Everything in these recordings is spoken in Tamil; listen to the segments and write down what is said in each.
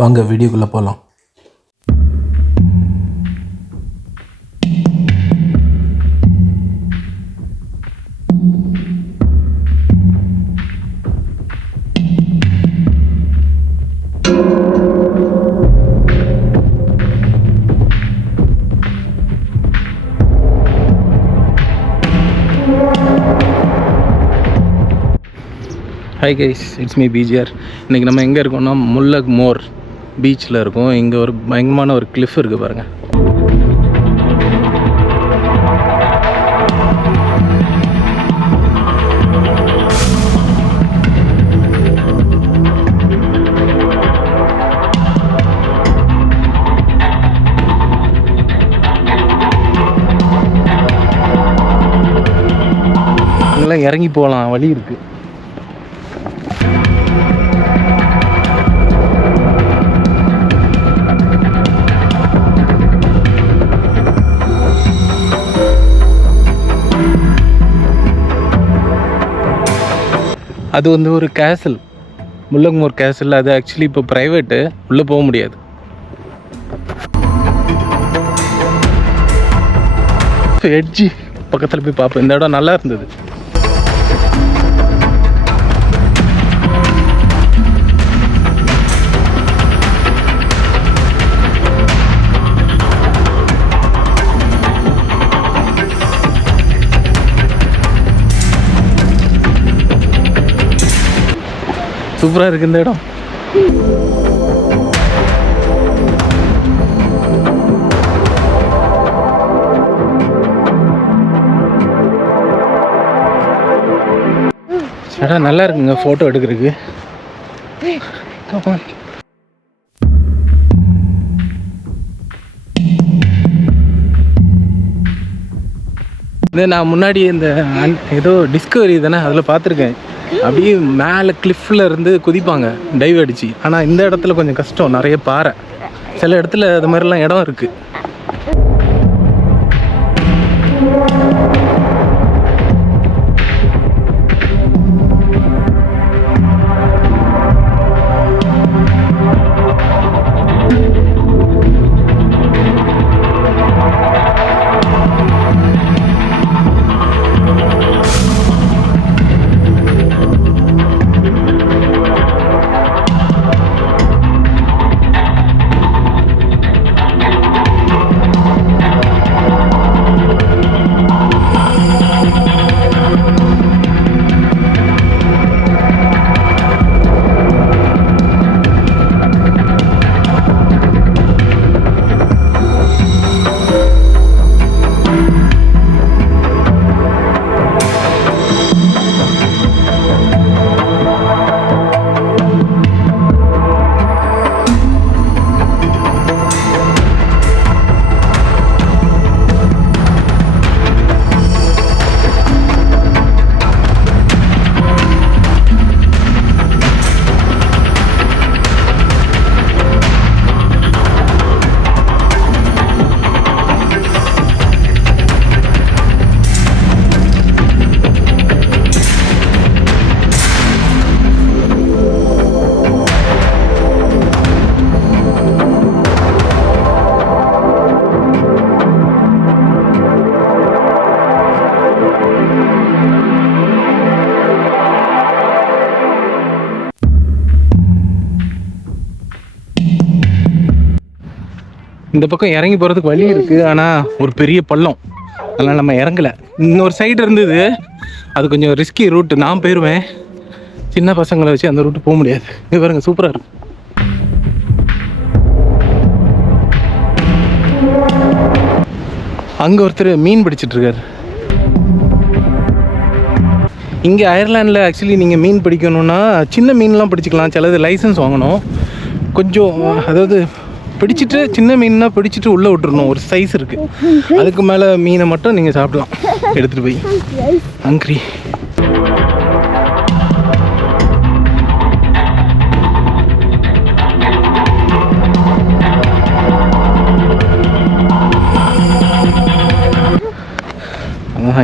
வாங்க வீடியோக்குள்ளே போகலாம். Hi guys, it's me PGR. இன்றைக்கி நம்ம எங்கே இருக்கோம்னா முல்லக்மோர் பீச்சில் இருக்கோம். இங்கே ஒரு பயங்கரமான ஒரு கிளிஃப் இருக்குது பாருங்கள். இங்கெல்லாம் இறங்கி போகலாம், வழி இருக்குது. அது வந்து ஒரு கேசல், முல்லக்மோர் கேசல். அது ஆக்சுவலி இப்போ ப்ரைவேட்டு, உள்ளே போக முடியாது. எட்ஜி பக்கத்தில் போய் பார்ப்போம். இந்த இடம் நல்லா இருந்தது. சூப்பராக இருக்குது இந்த இடம். இடம் நல்லா இருக்குங்க ஃபோட்டோ எடுக்கிறதுக்கு. நான் முன்னாடி இந்த ஏதோ டிஸ்கவரி தானே அதில் பார்த்துருக்கேன். அப்படியே மேலே கிளிஃபில் இருந்து குதிப்பாங்க டைவ் அடித்து. ஆனால் இந்த இடத்துல கொஞ்சம் கஷ்டம், நிறைய பாறை. சில இடத்துல அது மாதிரிலாம் இடம் இருக்குது. இந்த பக்கம் இறங்கி போகிறதுக்கு வழி இருக்குது, ஆனால் ஒரு பெரிய பள்ளம். அதனால் நம்ம இறங்கலை. இன்னொரு சைடு இருந்தது, அது கொஞ்சம் ரிஸ்கி ரூட்டு. நான் போயிடுவேன், சின்ன பசங்களை வச்சு அந்த ரூட்டு போக முடியாது. இது பாருங்க, சூப்பராக இருக்கும். அங்கே ஒருத்தர் மீன் பிடிச்சிட்ருக்காரு. இங்கே அயர்லாண்டில் ஆக்சுவலி நீங்கள் மீன் பிடிக்கணுன்னா சின்ன மீன்லாம் பிடிச்சிக்கலாம். சிலது லைசன்ஸ் வாங்கணும் கொஞ்சம். அதாவது பிடிச்சிட்டு சின்ன மீன்னா பிடிச்சிட்டு உள்ளே விட்டுறணும். ஒரு சைஸ் இருக்குது, அதுக்கு மேலே மீனை மட்டும் நீங்கள் சாப்பிடலாம் எடுத்துகிட்டு போய். ஹங்க்ரி.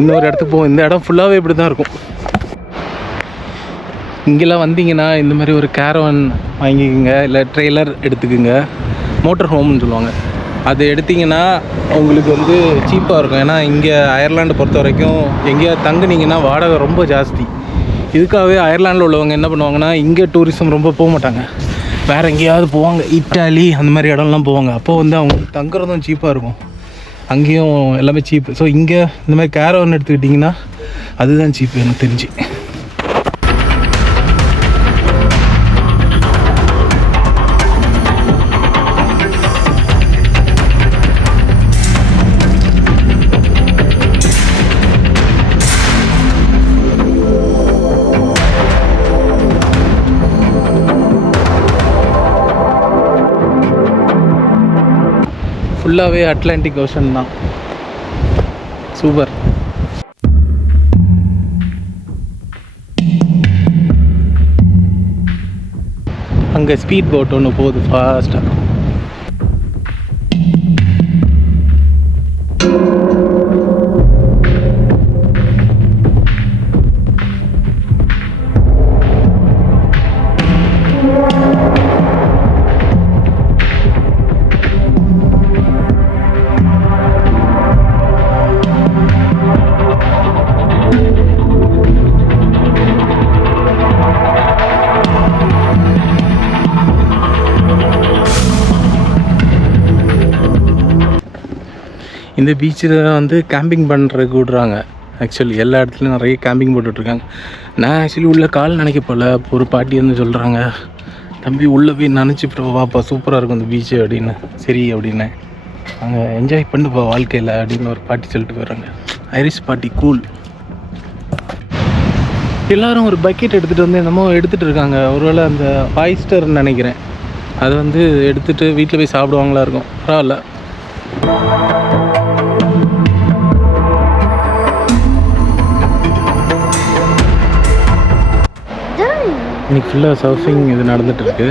இன்னொரு இடத்துக்கு போவோம். இந்த இடம் ஃபுல்லாகவே இப்படி தான் இருக்கும். இங்கெல்லாம் வந்தீங்கன்னா இந்த மாதிரி ஒரு கேரவன் வாங்கிக்கோங்க, இல்லை ட்ரெய்லர் எடுத்துக்கோங்க. மோட்டர் ஹோம்னு சொல்லுவாங்க. அது எடுத்திங்கன்னா உங்களுக்கு வந்து சீப்பாக இருக்கும். ஏன்னா இங்கே அயர்லாண்டை பொறுத்த வரைக்கும் எங்கேயா தங்குனீங்கன்னா வாடகை ரொம்ப ஜாஸ்தி. இதுக்காகவே அயர்லாண்டில் உள்ளவங்க என்ன பண்ணுவாங்கன்னா, இங்கே டூரிசம் ரொம்ப போக மாட்டாங்க, வேறு எங்கேயாவது போவாங்க, இட்டாலி அந்த மாதிரி இடம்லாம் போவாங்க. அப்போது வந்து அவங்க தங்குறதும் சீப்பாக இருக்கும், அங்கேயும் எல்லாமே சீப்பு. ஸோ இங்கே இந்த மாதிரி கேரவன் எடுத்துக்கிட்டிங்கன்னா அதுதான் சீப்பு எனக்கு தெரிஞ்சு. ஃபுல்லாகவே அட்லாண்டிக் ஓஷன் தான். சூப்பர். அங்கே ஸ்பீட் போட் ஒன்று போகுது ஃபாஸ்ட்டாக. இந்த பீச்சில் வந்து கேம்பிங் பண்ணுறதுக்கு விட்றாங்க. ஆக்சுவலி எல்லா இடத்துலையும் நிறைய கேம்பிங் போட்டுட்ருக்காங்க. நான் ஆக்சுவலி உள்ளே கால் நினைக்க போகல. ஒரு பாட்டி வந்து சொல்கிறாங்க, தம்பி உள்ளே போய் நினச்சிட்டு வாப்பா, சூப்பராக இருக்கும் இந்த பீச்சு அப்படின்னு. சரி அப்படின்னு அங்கே என்ஜாய் பண்ணுப்பா வாழ்க்கையில் அப்படின்னு ஒரு பாட்டி சொல்லிட்டு போயிடுறாங்க. ஐரிஷ் பாட்டி கூல். எல்லோரும் ஒரு பக்கெட் எடுத்துகிட்டு வந்து என்னமோ எடுத்துகிட்டு இருக்காங்க. ஒருவேளை அந்த ஆயிஸ்டர்னு நினைக்கிறேன். அதை வந்து எடுத்துகிட்டு வீட்டில் போய் சாப்பிடுவாங்களா இருக்கும். பரவாயில்ல. இன்னைக்கு ஃபுல்லாக சர்ஃபிங் இது நடந்துட்டு இருக்கு.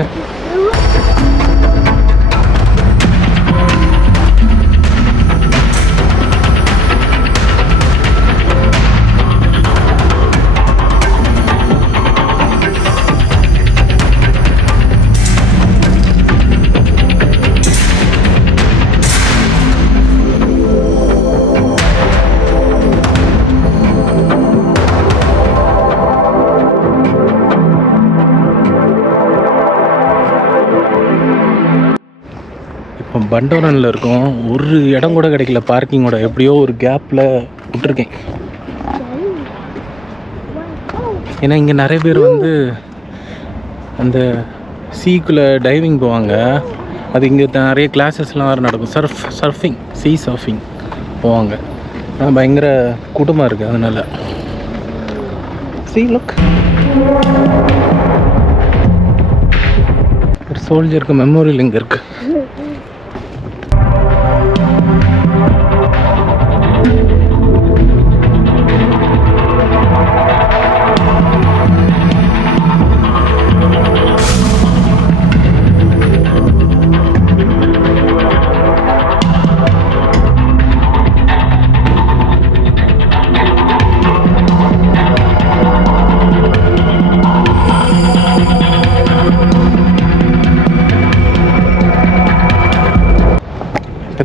இப்போ பண்டோரனில் இருக்கோம். ஒரு இடம் கூட கிடைக்கல பார்க்கிங்கோட. எப்படியோ ஒரு கேப்பில் விட்டுருக்கேன். ஏன்னா இங்கே நிறைய பேர் வந்து அந்த சீக்குள்ளே டைவிங் போவாங்க. அது இங்கே நிறைய கிளாஸஸ்லாம் வேறு நடக்கும். சர்ஃபிங் சர்ஃபிங் போவாங்க. ஆனால் பயங்கர கூட்டமாக இருக்குது. அதனால் லுக், ஒரு சோல்ஜருக்கு மெமோரியல் இங்கே இருக்குது.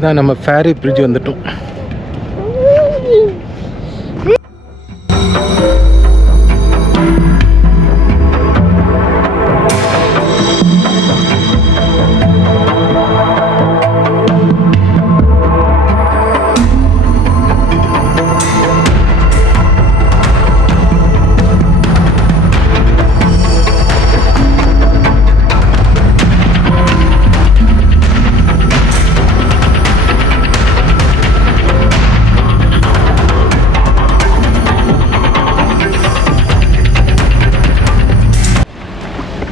தான் நம்ம ஃபேரி பிரிட்ஜ் வந்துட்டோம்.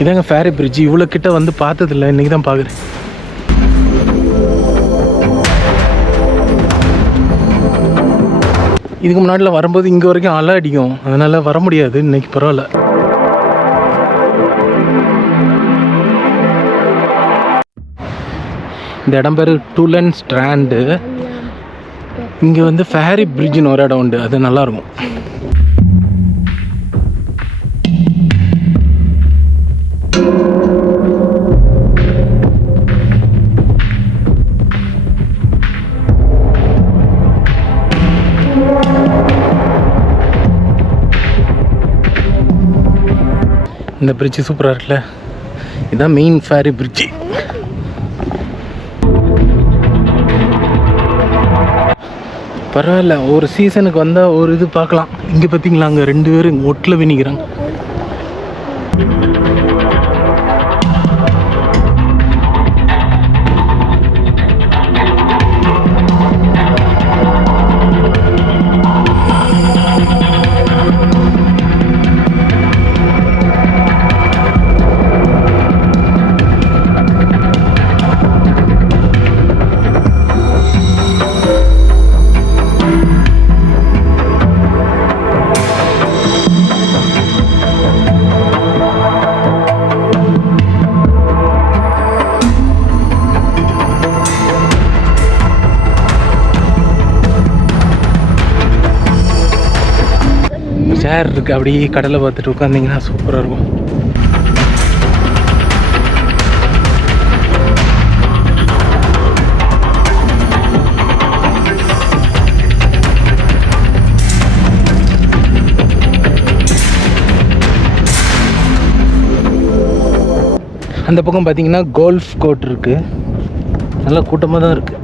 இதாங்க ஃபேரி பிரிட்ஜ். இவ்வளோ கிட்ட வந்து பார்த்ததில்ல, இன்றைக்கி தான் பார்க்குறேன். இதுக்கு முன்னாடியில் வரும்போது இங்கே வரைக்கும் அலை அடிக்கும், அதனால் வர முடியாது. இன்றைக்கி பரவாயில்ல. இந்த இடம் பேர் டூலன் ஸ்ட்ராண்டு. இங்கே வந்து ஃபேரி பிரிட்ஜுன்னு ஒரு இடம் உண்டு, அது நல்லாயிருக்கும். இந்த பிரிட்ஜு சூப்பராக இருக்குல்ல. இதுதான் மெயின் ஃபேரி பிரிட்ஜு. பரவாயில்ல, ஒரு சீசனுக்கு வந்தால் ஒரு இது பார்க்கலாம். இங்கே பார்த்தீங்களா, அங்கே 2 பேர் இங்கே ஒட்டில் வினிக்கிறாங்க. சேர் இருக்குது, அப்படியே கடலை பார்த்துட்டு உட்காந்திங்கன்னா சூப்பராக இருக்கும். அந்த பக்கம் பார்த்தீங்கன்னா கோல்ஃப் கோர்ட் இருக்குது. நல்லா கூட்டமாக தான் இருக்குது.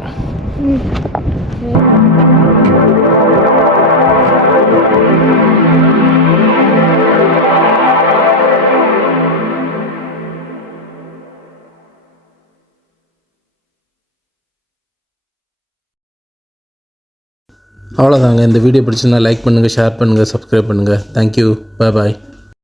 அவ்வளோதாங்க. இந்த வீடியோ பிடிச்சிருந்தா லைக் பண்ணுங்கள், ஷேர் பண்ணுங்கள், சப்ஸ்கிரைப் பண்ணுங்கள். தேங்க்யூ, பாய்.